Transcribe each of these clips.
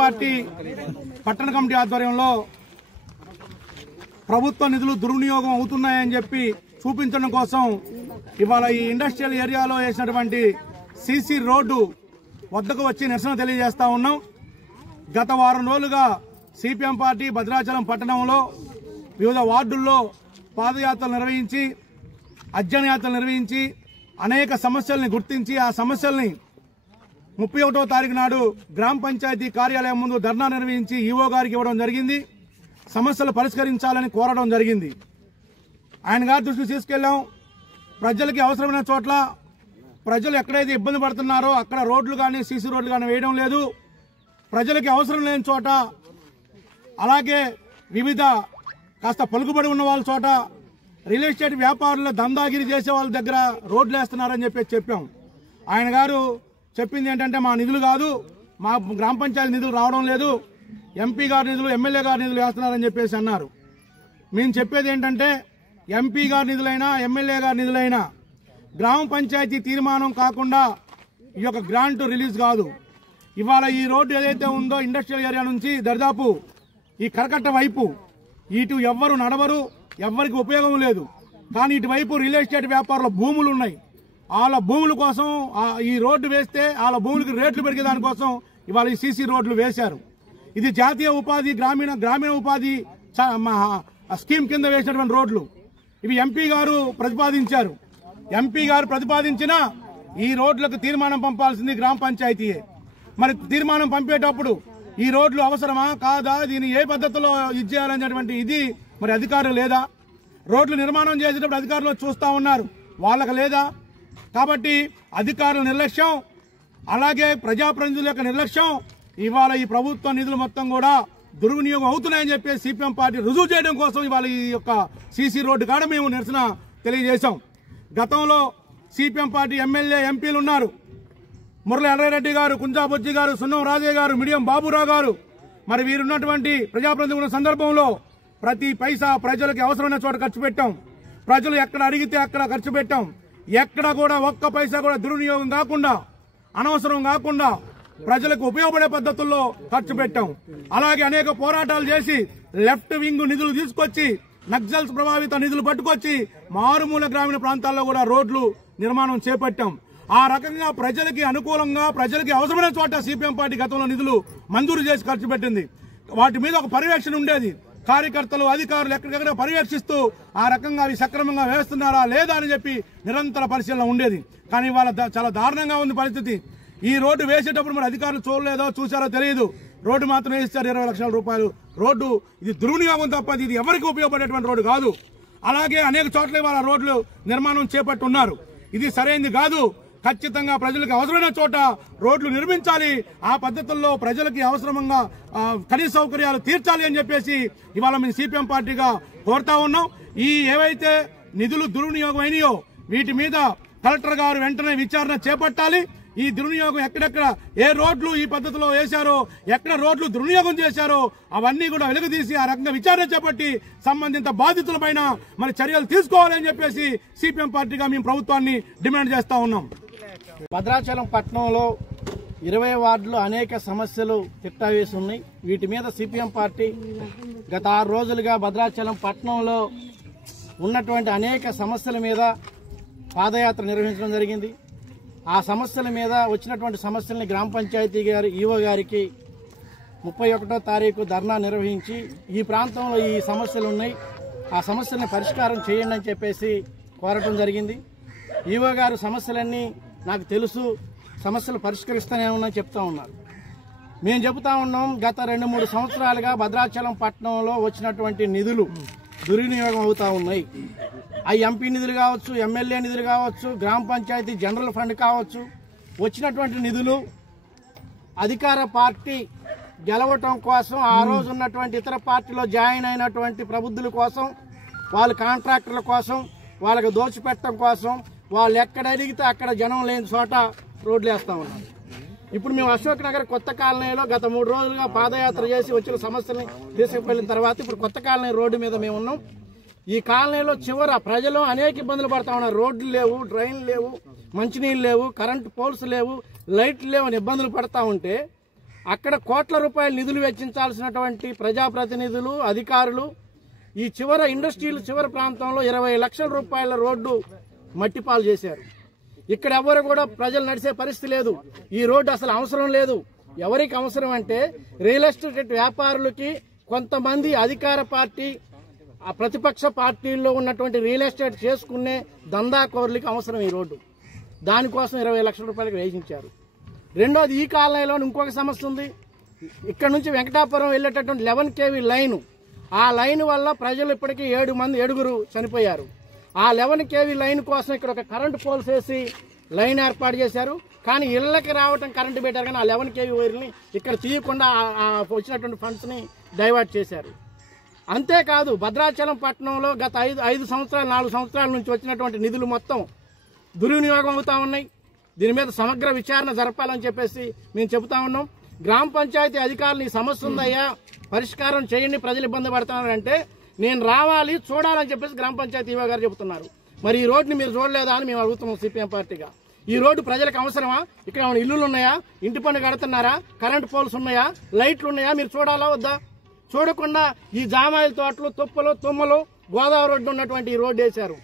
Party పట్టణ committee ఆధ్వర్యంలో ప్రభుత్వ నిధులు దుర్వినియోగం అవుతున్నాయని చెప్పి చూపించడం కోసం ఇవాళ ఈ ఇండస్ట్రియల్ ఏరియాలో వేసినటువంటి సీసీ రోడ్డు వద్దకు వచ్చి నిరసన తెలియజేస్తా ఉన్నాం. గత వారం రోజులుగా సిపిఎం పార్టీ భద్రాచలం పట్టణంలో వివిధ వార్డుల్లో పాదయాత్రలు నిర్వహించి అధ్యయనయాత్రలు నిర్వహించి అనేక సమస్యల్ని గుర్తించి ఆ సమస్యల్ని 31వ తారీఖు నాడు గ్రామ పంచాయతీ కార్యాలయం ముందు ధర్నా నిర్వహించి ఈవో గారికి ఇవ్వడం జరిగింది. సమస్యలు పరిష్కరించాలని కోరడం జరిగింది. ఆయన గారి దృష్టికి తీసుకెళ్లాం. ప్రజలకి అవసరమైన చోట్ల ప్రజలు ఎక్కడైతే ఇబ్బంది పడుతున్నారో అక్కడ రోడ్లు కానీ సీసీ రోడ్లు కానీ వేయడం లేదు. ప్రజలకి అవసరం లేని చోట అలాగే వివిధ కాస్త పలుకుబడి ఉన్న వాళ్ళ చోట రియల్ ఎస్టేట్ వ్యాపారులు దందాగిరి చేసే వాళ్ళ దగ్గర రోడ్లు వేస్తున్నారని చెప్పాం. ఆయన గారు చెప్పింది ఏంటంటే మా నిధులు కాదు, మా గ్రామ పంచాయతీ నిధులు రావడం లేదు, ఎంపీ గారి నిధులు ఎమ్మెల్యే గారి నిధులు వేస్తున్నారని చెప్పేసి అన్నారు. మేము చెప్పేది ఏంటంటే ఎంపీ గారి నిధులైనా ఎమ్మెల్యే గారి నిధులైనా గ్రామ పంచాయతీ తీర్మానం కాకుండా ఈ యొక్క గ్రాంట్ రిలీజ్ కాదు. ఇవాళ ఈ రోడ్డు ఏదైతే ఉందో ఇండస్ట్రియల్ ఏరియా నుంచి దరిదాపు ఈ కరకట్ట వైపు ఇటు ఎవ్వరు నడవరు, ఎవ్వరికి ఉపయోగం లేదు. కానీ ఇటువైపు రియల్ ఎస్టేట్ వ్యాపారుల భూములు ఉన్నాయి. వాళ్ళ భూముల కోసం ఈ రోడ్డు వేస్తే వాళ్ళ భూములకి రేట్లు పెరిగే దానికోసం ఇవాళ ఈ సీసీ రోడ్లు వేశారు. ఇది జాతీయ ఉపాధి గ్రామీణ ఉపాధి స్కీమ్ కింద వేసినటువంటి రోడ్లు. ఇవి ఎంపీ గారు ప్రతిపాదించారు. ఎంపీ గారు ప్రతిపాదించిన ఈ రోడ్లకు తీర్మానం పంపాల్సింది గ్రామ పంచాయతీయే. మరి తీర్మానం పంపేటప్పుడు ఈ రోడ్లు అవసరమా కాదా, దీన్ని ఏ పద్ధతిలో ఇచ్చేయాలనేటువంటి ఇది మరి అధికారులు లేదా? రోడ్లు నిర్మాణం చేసేటప్పుడు అధికారులు చూస్తా ఉన్నారు, వాళ్ళకి లేదా? కాబట్టి అధికారుల నిర్లక్ష్యం అలాగే ప్రజాప్రతినిధుల యొక్క నిర్లక్ష్యం ఇవాళ ఈ ప్రభుత్వ నిధులు మొత్తం కూడా దుర్వినియోగం అవుతున్నాయని చెప్పి సిపిఎం పార్టీ రుజువు చేయడం కోసం ఇవాళ ఈ యొక్క సీసీ రోడ్డు కాడ మేము నిరసన తెలియజేశాం. గతంలో సిపిఎం పార్టీ ఎమ్మెల్యే ఎంపీలు ఉన్నారు. మురళి ఎర్రారెడ్డి గారు, కుంజాబొజ్జి గారు, సున్నం రాజయ్య గారు, మిడియం బాబురావు గారు. మరి వీరున్నటువంటి ప్రజాప్రతినిధుల సందర్భంలో ప్రతి పైసా ప్రజలకు అవసరమైన చోట ఖర్చు పెట్టాం. ప్రజలు ఎక్కడ అడిగితే అక్కడ ఖర్చు పెట్టాం. ఎక్కడ కూడా ఒక్క పైసా కూడా దుర్వినియోగం కాకుండా అనవసరం కాకుండా ప్రజలకు ఉపయోగపడే పద్ధతుల్లో ఖర్చు పెట్టాం. అలాగే అనేక పోరాటాలు చేసి లెఫ్ట్ వింగ్ నిధులు తీసుకొచ్చి నక్సల్స్ ప్రభావిత నిధులు పట్టుకొచ్చి మారుమూల గ్రామీణ ప్రాంతాల్లో కూడా రోడ్లు నిర్మాణం చేపట్టాం. ఆ రకంగా ప్రజలకి అనుకూలంగా ప్రజలకి అవసరమైన చోట సిపిఎం పార్టీ గతంలో నిధులు మంజూరు చేసి ఖర్చు పెట్టింది. వాటి మీద ఒక పర్యవేక్షణ ఉండేది. కార్యకర్తలు అధికారులు ఎక్కడికెక్కడ పర్యవేక్షిస్తూ ఆ రకంగా అవి సక్రమంగా వేస్తున్నారా లేదా అని చెప్పి నిరంతర పరిశీలన ఉండేది. కానీ ఇవాళ చాలా దారుణంగా ఉంది పరిస్థితి. ఈ రోడ్డు వేసేటప్పుడు మరి అధికారులు చూడలేదో చూసారో తెలియదు, రోడ్డు మాత్రం వేస్తారు 20 లక్షల రూపాయలు రోడ్డు. ఇది దుర్వినియోగం తప్ప ఇది ఎవరికి ఉపయోగపడేటువంటి రోడ్డు కాదు. అలాగే అనేక చోట్ల ఇవాళ రోడ్లు నిర్మాణం చేపట్టున్నారు. ఇది సరైనది కాదు. ఖచ్చితంగా ప్రజలకు అవసరమైన చోట రోడ్లు నిర్మించాలి. ఆ పద్ధతుల్లో ప్రజలకి అవసరంగా కనీస సౌకర్యాలు తీర్చాలి అని చెప్పేసి ఇవాళ మేము సిపిఎం పార్టీగా కోరుతా ఉన్నాం. ఈ ఏవైతే నిధులు దుర్వినియోగం అయినాయో వీటి మీద కలెక్టర్ గారు వెంటనే విచారణ చేపట్టాలి. ఈ దుర్వినియోగం ఎక్కడెక్కడ ఏ రోడ్లు ఈ పద్ధతిలో వేశారో, ఎక్కడ రోడ్లు దుర్వినియోగం చేశారో అవన్నీ కూడా వెలుగుతీసి ఆ రకంగా విచారణ చేపట్టి సంబంధిత బాధితులపైన మరి చర్యలు తీసుకోవాలని చెప్పేసి సిపిఎం పార్టీగా మేము ప్రభుత్వాన్ని డిమాండ్ చేస్తా ఉన్నాం. భద్రాచలం పట్టణంలో 20 వార్డులు అనేక సమస్యలు తిట్టవేసి ఉన్నాయి. వీటి మీద సిపిఎం పార్టీ గత 6 రోజులుగా భద్రాచలం పట్టణంలో ఉన్నటువంటి అనేక సమస్యల మీద పాదయాత్ర నిర్వహించడం జరిగింది. ఆ సమస్యల మీద వచ్చినటువంటి సమస్యల్ని గ్రామ పంచాయతీ గారి ఈవో గారికి 31వ తారీఖు ధర్నా నిర్వహించి ఈ ప్రాంతంలో ఈ సమస్యలు ఉన్నాయి, ఆ సమస్యల్ని పరిష్కారం చేయండి అని చెప్పేసి కోరటం జరిగింది. ఈవో గారు సమస్యలన్నీ నాకు తెలుసు, సమస్యలు పరిష్కరిస్తూనే ఉన్నాయని చెప్తా ఉన్నారు. మేము చెబుతా ఉన్నాం, గత 2-3 సంవత్సరాలుగా భద్రాచలం పట్టణంలో వచ్చినటువంటి నిధులు దుర్వినియోగం అవుతా ఉన్నాయి. అవి ఎంపీ నిధులు కావచ్చు, ఎమ్మెల్యే నిధులు కావచ్చు, గ్రామ పంచాయతీ జనరల్ ఫండ్ కావచ్చు. వచ్చినటువంటి నిధులు అధికార పార్టీ గెలవటం కోసం, ఆ రోజు ఉన్నటువంటి ఇతర పార్టీలో జాయిన్ అయినటువంటి ప్రబుద్ధుల కోసం, వాళ్ళ కాంట్రాక్టర్ల కోసం, వాళ్ళకు దోచిపెట్టడం కోసం వాళ్ళు ఎక్కడ అడిగితే అక్కడ జనం లేని చోట రోడ్లు వేస్తా ఉన్నారు. ఇప్పుడు మేము అశోక్ నగర్ కొత్త కాలనీలో గత 3 రోజులుగా పాదయాత్ర చేసి వచ్చిన సమస్యల్ని తీసుకువెళ్ళిన తర్వాత ఇప్పుడు కొత్త కాలనీ రోడ్డు మీద మేము ఉన్నాం. ఈ కాలనీలో చివర ప్రజలు అనేక ఇబ్బందులు పడతా ఉన్నారు. రోడ్లు లేవు, డ్రైన్లు లేవు, మంచినీళ్ళు లేవు, కరెంటు పోల్స్ లేవు, లైట్లు లేవు అని ఇబ్బందులు పడతా ఉంటే అక్కడ కోట్ల రూపాయల నిధులు వెచ్చించాల్సినటువంటి ప్రజాప్రతినిధులు, అధికారులు ఈ ఇండస్ట్రియల్ చివరి ప్రాంతంలో 20 లక్షల రూపాయల రోడ్డు మట్టిపాలు చేశారు. ఇక్కడ ఎవరు కూడా ప్రజలు నడిచే పరిస్థితి లేదు. ఈ రోడ్డు అసలు అవసరం లేదు. ఎవరికి అవసరం అంటే రియల్ ఎస్టేట్ వ్యాపారులకి, కొంతమంది అధికార పార్టీ, ఆ ప్రతిపక్ష పార్టీల్లో ఉన్నటువంటి రియల్ ఎస్టేట్ చేసుకునే దందాకోరులకి అవసరం ఈ రోడ్డు. దానికోసం 20 లక్షల రూపాయలకు వేయించారు. రెండోది, ఈ కాలనీలో ఇంకొక సమస్య ఉంది. ఇక్కడ నుంచి వెంకటాపురం వెళ్ళేటటువంటి 11 kV లైను, ఆ లైన్ వల్ల ప్రజలు ఇప్పటికీ 7 చనిపోయారు. ఆ 11 kV లైన్ కోసం ఇక్కడ ఒక కరెంటు పోల్స్ వేసి లైన్ ఏర్పాటు చేశారు. కానీ ఇళ్లకి రావటం కరెంటు పెట్టారు, కానీ ఆ 11 kV వైర్ని ఇక్కడ తీయకుండా వచ్చినటువంటి ఫండ్స్ ని డైవర్ట్ చేశారు. అంతేకాదు, భద్రాచలం పట్టణంలో గత 4 సంవత్సరాల నుంచి వచ్చినటువంటి నిధులు మొత్తం దుర్వినియోగం అవుతా ఉన్నాయి. దీని మీద సమగ్ర విచారణ జరపాలని చెప్పేసి మేము చెబుతా ఉన్నాం. గ్రామ పంచాయతీ అధికారులు ఈ సమస్య ఉందయ్యా, పరిష్కారం చేయండి, ప్రజలు ఇబ్బంది పడుతున్నారంటే నేను రావాలి, చూడాలని చెప్పేసి గ్రామ పంచాయతీ ఈవో గారు చెబుతున్నారు. మరి ఈ రోడ్డుని మీరు చూడలేదా అని మేము అడుగుతున్నాం సిపిఎం పార్టీగా. ఈ రోడ్డు ప్రజలకు అవసరమా? ఇక్కడ ఏమైనా ఇల్లులు ఉన్నాయా? ఇంటి పన్ను కడుతున్నారా? కరెంటు పోల్స్ ఉన్నాయా? లైట్లు ఉన్నాయా? మీరు చూడాలా వద్దా? చూడకుండా ఈ జామాయిల తోటలు, తుమ్మలు, గోదావరి రోడ్డు ఉన్నటువంటి ఈ రోడ్డు వేశారు.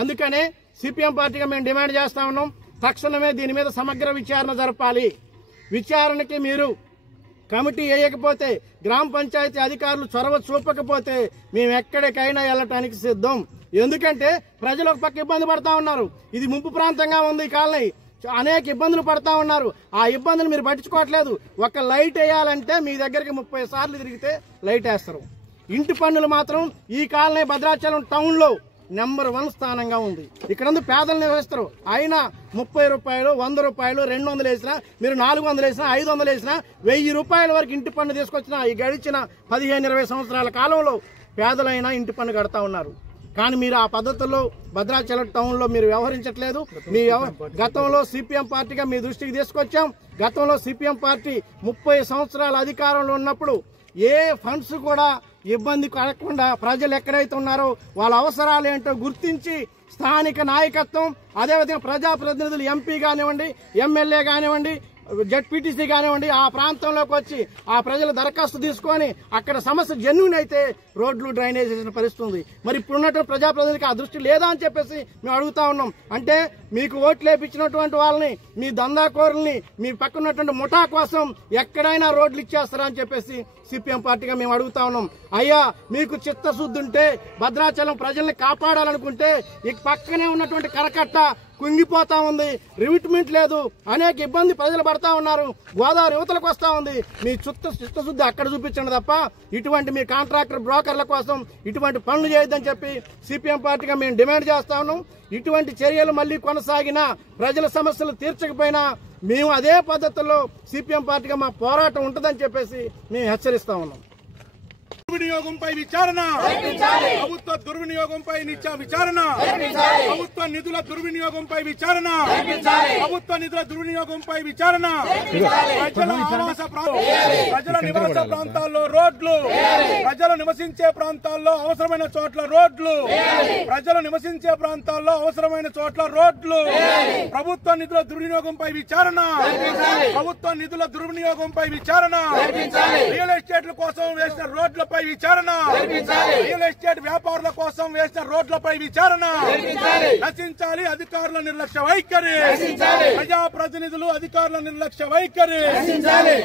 అందుకనే సిపిఎం పార్టీగా మేము డిమాండ్ చేస్తా ఉన్నాం, తక్షణమే దీని మీద సమగ్ర విచారణ జరపాలి. విచారణకి మీరు కమిటీ వేయకపోతే, గ్రామ పంచాయతీ అధికారులు చొరవ చూపకపోతే మేము ఎక్కడికైనా వెళ్ళటానికి సిద్ధం. ఎందుకంటే ప్రజలు ఒక పక్క ఇబ్బంది పడతా ఉన్నారు. ఇది ముంపు ప్రాంతంగా ఉంది. ఈ కాలనీ అనేక ఇబ్బందులు పడతా ఉన్నారు. ఆ ఇబ్బందులు మీరు పట్టించుకోవట్లేదు. ఒక లైట్ వేయాలంటే మీ దగ్గరికి 30 సార్లు తిరిగితే లైట్ వేస్తారు. ఇంటి పన్నులు మాత్రం ఈ కాలనీ భద్రాచలం టౌన్ లో నెంబర్ 1 స్థానంగా ఉంది. ఇక్కడ పేదలు నివసిస్తారు. అయినా 30 రూపాయలు, 100 రూపాయలు, 200 వేసినా, మీరు 400 వేసినా, 500 వేసినా, 1000 రూపాయల వరకు ఇంటి పన్ను తీసుకొచ్చినా ఈ గడిచిన 15-20 సంవత్సరాల కాలంలో పేదలైనా ఇంటి పన్ను కడతా ఉన్నారు. కానీ మీరు ఆ పద్ధతుల్లో భద్రాచలం టౌన్ లో మీరు వ్యవహరించట్లేదు. గతంలో సిపిఎం పార్టీగా మీ దృష్టికి తీసుకొచ్చాం. గతంలో సిపిఎం పార్టీ 30 సంవత్సరాల అధికారంలో ఉన్నప్పుడు ఏ ఫండ్స్ కూడా ఇబ్బంది కలగకుండా ప్రజలు ఎక్కడైతే ఉన్నారో వాళ్ళ అవసరాలు ఏంటో గుర్తించి స్థానిక నాయకత్వం, అదేవిధంగా ప్రజాప్రతినిధులు, ఎంపీ కానివ్వండి, ఎమ్మెల్యే కానివ్వండి, జెడ్పీటీసీ కానివ్వండి, ఆ ప్రాంతంలోకి వచ్చి ఆ ప్రజలు దరఖాస్తు తీసుకొని అక్కడ సమస్య జెన్యూన్ అయితే రోడ్లు డ్రైనేజ్ చేసిన పరిస్థితి ఉంది. మరి ఇప్పుడున్నటువంటి ప్రజాప్రతినిధికి ఆ దృష్టి లేదా అని చెప్పేసి మేము అడుగుతా ఉన్నాం. అంటే మీకు ఓట్లు వేయించినటువంటి వాళ్ళని, మీ దందాకోరుల్ని, మీ పక్కనటువంటి ముఠా కోసం ఎక్కడైనా రోడ్లు ఇచ్చేస్తారా అని చెప్పేసి సిపిఎం పార్టీగా మేము అడుగుతా ఉన్నాం. అయ్యా, మీకు చిత్తశుద్ధి ఉంటే, భద్రాచలం ప్రజల్ని కాపాడాలనుకుంటే, ఈ పక్కనే ఉన్నటువంటి కరకట్ట కుంగిపోతా ఉంది, రివిట్మెంట్ లేదు, అనేక ఇబ్బంది ప్రజలు పడతా ఉన్నారు, గోదావరి యువతలకు వస్తా ఉంది. మీ చిత్తశుద్ధి అక్కడ చూపించండి తప్ప ఇటువంటి మీ కాంట్రాక్టర్ బ్రోకర్ల కోసం ఇటువంటి పనులు చేయొద్దని చెప్పి సిపిఎం పార్టీగా మేము డిమాండ్ చేస్తా ఉన్నాం. ఇటువంటి చర్యలు మళ్లీ కొనసాగినా, ప్రజల సమస్యలు తీర్చకపోయినా మేము అదే పద్ధతుల్లో సిపిఎం పార్టీగా మా పోరాటం ఉంటుందని చెప్పేసి మేము హెచ్చరిస్తా ఉన్నాం. దుర్వినియోగంపై విచారణ, ప్రభుత్వ దుర్వినియోగంపై విచారణ, ప్రభుత్వ నిధుల దుర్వినియోగంపై విచారణ, ప్రభుత్వ నిధుల దుర్వినియోగంపై విచారణ, ప్రజల నివాస ప్రాంతాల్లో రోడ్లు, ప్రజలు నివసించే ప్రాంతాల్లో అవసరమైన చోట్ల రోడ్లు, ప్రజలు నివసించే ప్రాంతాల్లో అవసరమైన చోట్ల రోడ్లు, ప్రభుత్వ నిధుల దుర్వినియోగంపై విచారణ, ప్రభుత్వ నిధుల దుర్వినియోగంపై విచారణ, రియల్ ఎస్టేట్ల కోసం వేసిన రోడ్లపై విచారణ, రియల్ ఎస్టేట్ వ్యాపారుల కోసం వేసిన రోడ్లపై విచారణ, నశించాలి అధికారుల నిర్లక్ష్య వైఖరి, ప్రజాప్రతినిధులు అధికారుల నిర్లక్ష్య వైఖరి,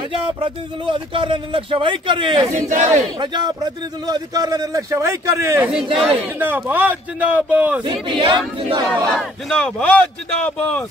ప్రజాప్రతినిధులు అధికారుల నిర్లక్ష్య వైఖరి, ప్రజాప్రతినిధులు అధికారుల నిర్లక్ష్య వైఖరి. జిందాబాద్ జిందాబాద్, జిందాబాద్ జిందాబాద్.